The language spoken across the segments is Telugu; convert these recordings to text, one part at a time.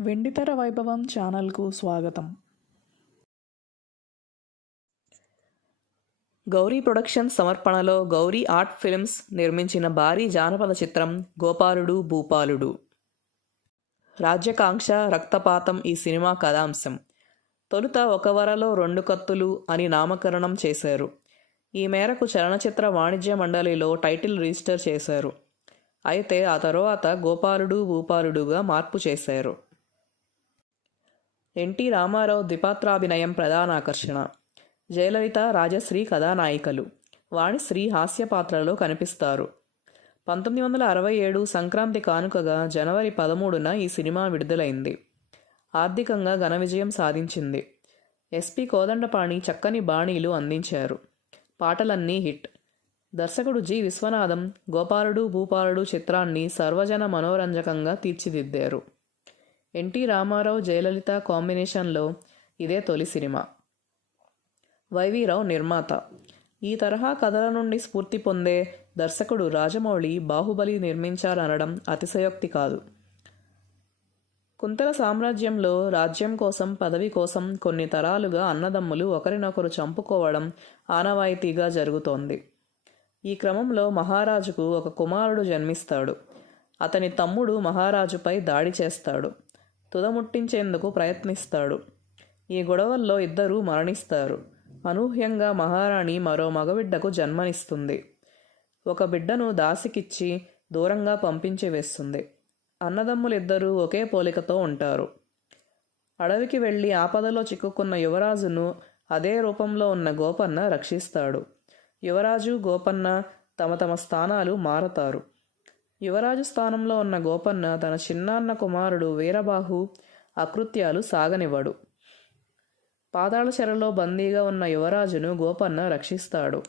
వెండితెర వైభవం ఛానల్కు స్వాగతం. గౌరీ ప్రొడక్షన్స్ సమర్పణలో గౌరీ ఆర్ట్ ఫిల్మ్స్ నిర్మించిన భారీ జానపద చిత్రం గోపాలుడు భూపాలుడు. రాజ్యకాంక్ష రక్తపాతం ఈ సినిమా కథాంశం. తొలుత ఒక వరలో రెండు కత్తులు అని నామకరణం చేశారు. ఈ మేరకు చలనచిత్ర వాణిజ్య మండలిలో టైటిల్ రిజిస్టర్ చేశారు. అయితే ఆ తర్వాత గోపాలుడు భూపాలుడుగా మార్పు చేశారు. ఎన్టీ రామారావు ద్విపాత్రాభినయం ప్రధాన ఆకర్షణ. జయలలిత రాజశ్రీ కథానాయికలు. వాణిశ్రీ హాస్య పాత్రలో కనిపిస్తారు. పంతొమ్మిది వందల అరవై ఏడు సంక్రాంతి కానుకగా జనవరి పదమూడున ఈ సినిమా విడుదలైంది. ఆర్థికంగా ఘన విజయం సాధించింది. ఎస్పి కోదండపాణి చక్కని బాణీలు అందించారు. పాటలన్నీ హిట్. దర్శకుడు జి విశ్వనాథం గోపాలుడు భూపాలుడు చిత్రాన్ని సర్వజన మనోరంజకంగా తీర్చిదిద్దారు. ఎన్టీ రామారావు జయలలిత కాంబినేషన్లో ఇదే తొలి సినిమా. వైవీరావు నిర్మాత. ఈ తరహా కథల నుండి స్ఫూర్తి పొందే దర్శకుడు రాజమౌళి బాహుబలి నిర్మించారనడం అతిశయోక్తి కాదు. కుంతల సామ్రాజ్యంలో రాజ్యం కోసం పదవి కోసం కొన్ని తరాలుగా అన్నదమ్ములు ఒకరినొకరు చంపుకోవడం ఆనవాయితీగా జరుగుతోంది. ఈ క్రమంలో మహారాజుకు ఒక కుమారుడు జన్మిస్తాడు. అతని తమ్ముడు మహారాజుపై దాడి చేస్తాడు. తుదముట్టించేందుకు ప్రయత్నిస్తాడు. ఈ గొడవల్లో ఇద్దరూ మరణిస్తారు. అనూహ్యంగా మహారాణి మరో మగబిడ్డకు జన్మనిస్తుంది. ఒక బిడ్డను దాసికిచ్చి దూరంగా పంపించి వేస్తుంది. అన్నదమ్ములిద్దరూ ఒకే పోలికతో ఉంటారు. అడవికి వెళ్ళి ఆపదలో చిక్కుకున్న యువరాజును అదే రూపంలో ఉన్న గోపన్న రక్షిస్తాడు. యువరాజు గోపన్న తమ తమ స్థానాలు మారతారు. యువరాజు స్థానంలో ఉన్న గోపన్న తన చిన్నాన్న కుమారుడు వీరబాహు అకృత్యాలు సాగనివ్వడు. పాతాళ చెరలో బందీగా ఉన్న యువరాజును గోపన్న రక్షిస్తాడు.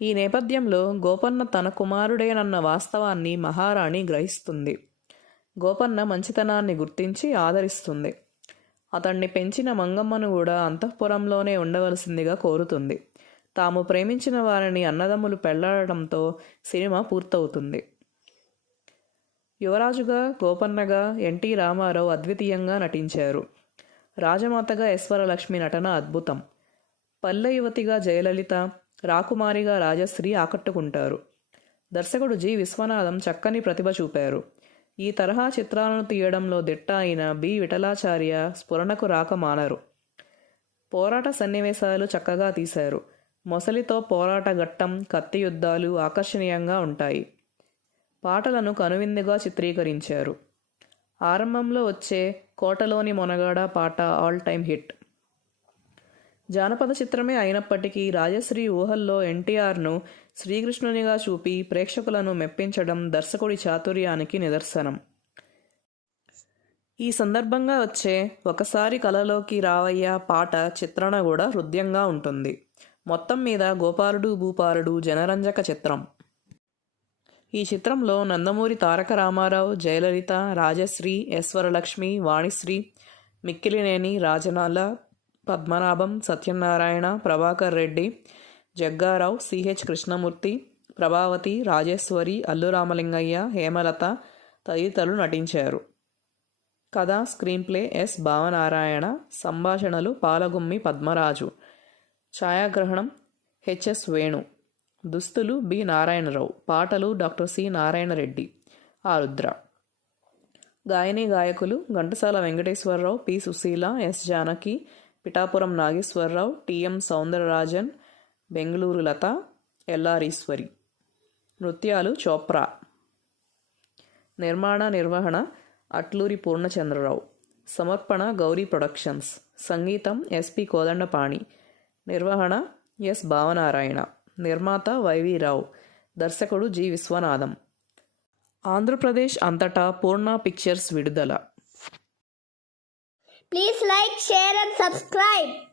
ఈ నేపథ్యంలో గోపన్న తన కుమారుడేనన్న వాస్తవాన్ని మహారాణి గ్రహిస్తుంది. గోపన్న మంచితనాన్ని గుర్తించి ఆదరిస్తుంది. అతన్ని పెంచిన మంగమ్మను కూడా అంతఃపురంలోనే ఉండవలసిందిగా కోరుతుంది. తాము ప్రేమించిన వారిని అన్నదమ్ములు పెళ్ళాడటంతో సినిమా పూర్తవుతుంది. యువరాజుగా గోపన్నగా ఎన్టీ రామారావు అద్వితీయంగా నటించారు. రాజమాతగా ఈశ్వరలక్ష్మి నటన అద్భుతం. పల్లె యువతిగా జయలలిత రాకుమారిగా రాజశ్రీ ఆకట్టుకుంటారు. దర్శకుడు జి విశ్వనాథం చక్కని ప్రతిభ చూపారు. ఈ తరహా చిత్రాలను తీయడంలో దిట్ట అయిన బి విఠలాచార్య స్ఫురణకు రాక మానరు. పోరాట సన్నివేశాలు చక్కగా తీశారు. మొసలితో పోరాట ఘట్టం కత్తి యుద్ధాలు ఆకర్షణీయంగా ఉంటాయి. పాటలను కనువిందుగా చిత్రీకరించారు. ఆరంభంలో వచ్చే కోటలోని మొనగాడ పాట ఆల్ టైమ్ హిట్. జానపద చిత్రమే అయినప్పటికీ రాజశ్రీ ఊహల్లో ఎన్టీఆర్ను శ్రీకృష్ణునిగా చూపి ప్రేక్షకులను మెప్పించడం దర్శకుడి చాతుర్యానికి నిదర్శనం. ఈ సందర్భంగా వచ్చే ఒకసారి కలలోకి రావయ్యా పాట చిత్రణ కూడా హృదయంగా ఉంటుంది. మొత్తం మీద గోపాలుడు భూపాలుడు జనరంజక చిత్రం. ఈ చిత్రంలో నందమూరి తారక రామారావు జయలలిత రాజశ్రీ ఈశ్వరలక్ష్మి వాణిశ్రీ మిక్కిలినేని రాజనాల పద్మనాభం సత్యనారాయణ ప్రభాకర్ రెడ్డి జగ్గారావు సిహెచ్ కృష్ణమూర్తి ప్రభావతి రాజేశ్వరి అల్లు రామలింగయ్య హేమలత తదితరులు నటించారు. కథ స్క్రీన్ప్లే ఎస్. భావనారాయణ సంభాషణలు పాలగుమ్మి పద్మరాజు. ఛాయాగ్రహణం హెచ్ఎస్ వేణు. దుస్తులు బి నారాయణరావు. పాటలు డాక్టర్ సి నారాయణరెడ్డి. ఆరుద్ర. గాయని గాయకులు Ghantasala Venkateswara Rao P Susheela S Janaki Pithapuram Nageswara Rao T M Soundararajan Bengaluru Latha L R Eswari నృత్యాలు చోప్రా. నిర్మాణ నిర్వహణ అట్లూరి పూర్ణచంద్రరావు. సమర్పణ గౌరీ ప్రొడక్షన్స్. సంగీతం ఎస్పి కోదండపాణి. నిర్వహణ ఎస్ భావనారాయణ నిర్మాత వైవీరావు దర్శకుడు జి విశ్వనాథం. ఆంధ్రప్రదేశ్ అంతటా పూర్ణ పిక్చర్స్ విడుదల. Please like share and subscribe.